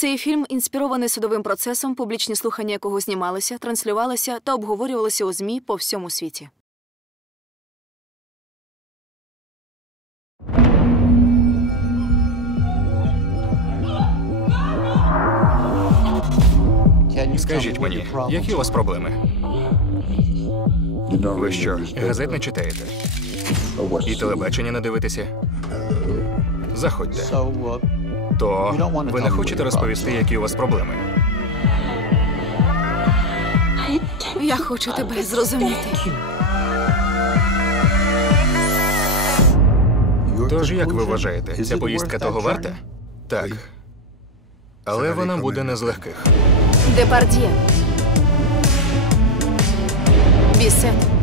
Цей фільм інспірований судовим процесом, публічні слухання якого знімалися, транслювалися та обговорювалися у ЗМІ по всьому світі. Скажіть мені, які у вас проблеми? Ви що, газет не читаєте? І телебачення не дивитеся? Заходьте. То ви не хочете розповісти, які у вас проблеми? Я хочу тебе зрозуміти. Тож, як ви вважаєте, ця поїздка того варта? Так. Але вона буде не з легких. Депард'є. Бісет.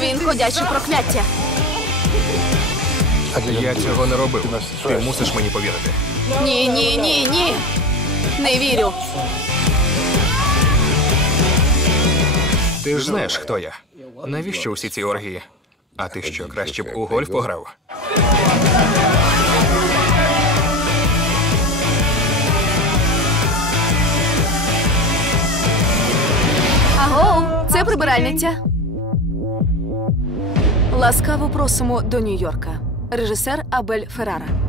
Він ходяче прокляття. Я цього не робив. Ти мусиш мені повірити. Ні, ні, ні, ні. Не вірю. Ти ж знаєш, хто я. Навіщо усі ці оргії? А ти що, краще б у гольф пограв? Аго, це прибиральниця. Ласкаво просимо до Нью-Йорка. Режисер Абель Феррара.